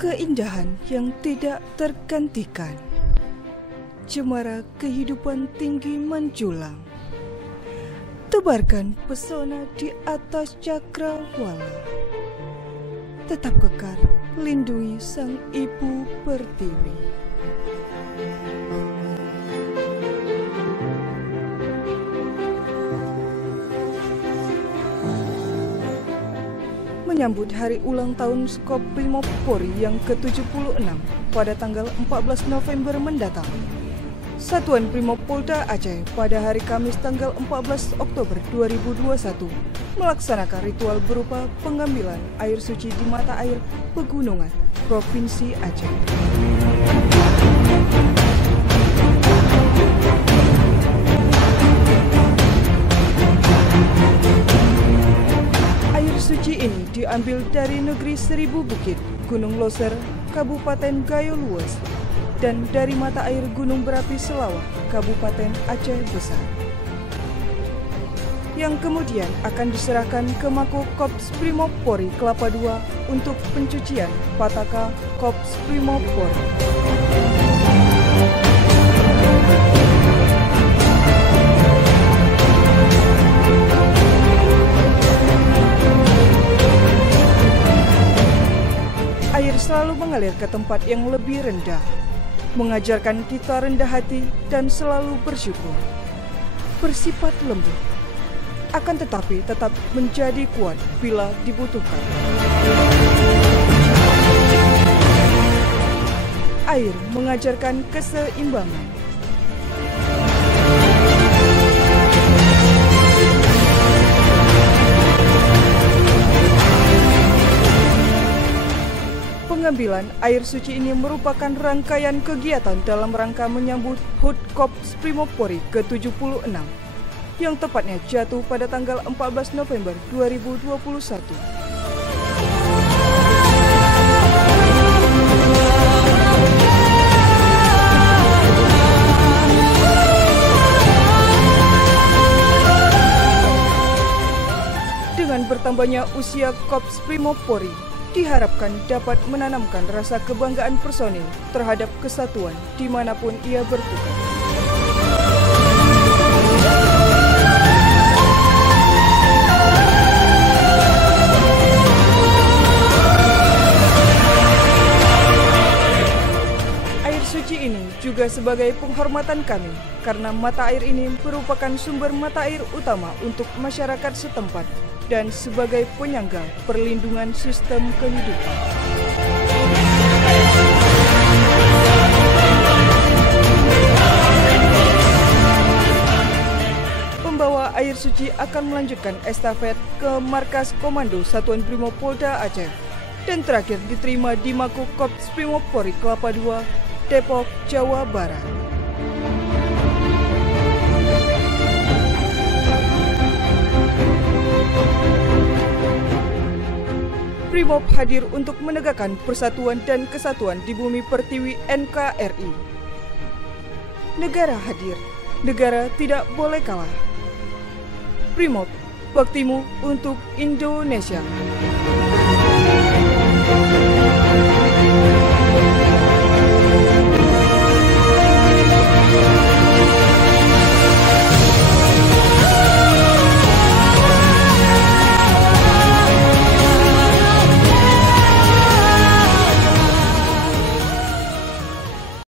Keindahan yang tidak tergantikan, cemara kehidupan tinggi menjulang, tebarkan pesona di atas cakrawala, tetap kekar lindungi sang ibu pertiwi. Menyambut hari ulang tahun Skop Brimob Polri yang ke-76 pada tanggal 14 November mendatang, Satuan Brimob Polda Aceh pada hari Kamis tanggal 14 Oktober 2021 melaksanakan ritual berupa pengambilan air suci di mata air pegunungan Provinsi Aceh. Suci ini diambil dari negeri Seribu Bukit, Gunung Loser, Kabupaten Gayo Lues, dan dari mata air Gunung Berapi Selawah, Kabupaten Aceh Besar, yang kemudian akan diserahkan ke Mako Kops Brimob Polri Kelapa II untuk pencucian Pataka Kops Brimob Polri. Air selalu mengalir ke tempat yang lebih rendah, mengajarkan kita rendah hati dan selalu bersyukur, bersifat lembut, akan tetapi tetap menjadi kuat bila dibutuhkan. Air mengajarkan keseimbangan. Pengambilan air suci ini merupakan rangkaian kegiatan dalam rangka menyambut HUT Kops Brimob Polri ke-76 yang tepatnya jatuh pada tanggal 14 November 2021. Dengan bertambahnya usia Kops Brimob Polri, diharapkan dapat menanamkan rasa kebanggaan personil terhadap kesatuan dimanapun ia bertugas. Air suci ini juga sebagai penghormatan kami karena mata air ini merupakan sumber mata air utama untuk masyarakat setempat dan sebagai penyangga perlindungan sistem kehidupan. Pembawa air suci akan melanjutkan estafet ke markas Komando Satuan Brimob Polda Aceh dan terakhir diterima di Mako Kops Brimob Polri Kelapa II, Depok, Jawa Barat. Brimob hadir untuk menegakkan persatuan dan kesatuan di bumi pertiwi NKRI. Negara hadir, negara tidak boleh kalah. Brimob, baktimu untuk Indonesia.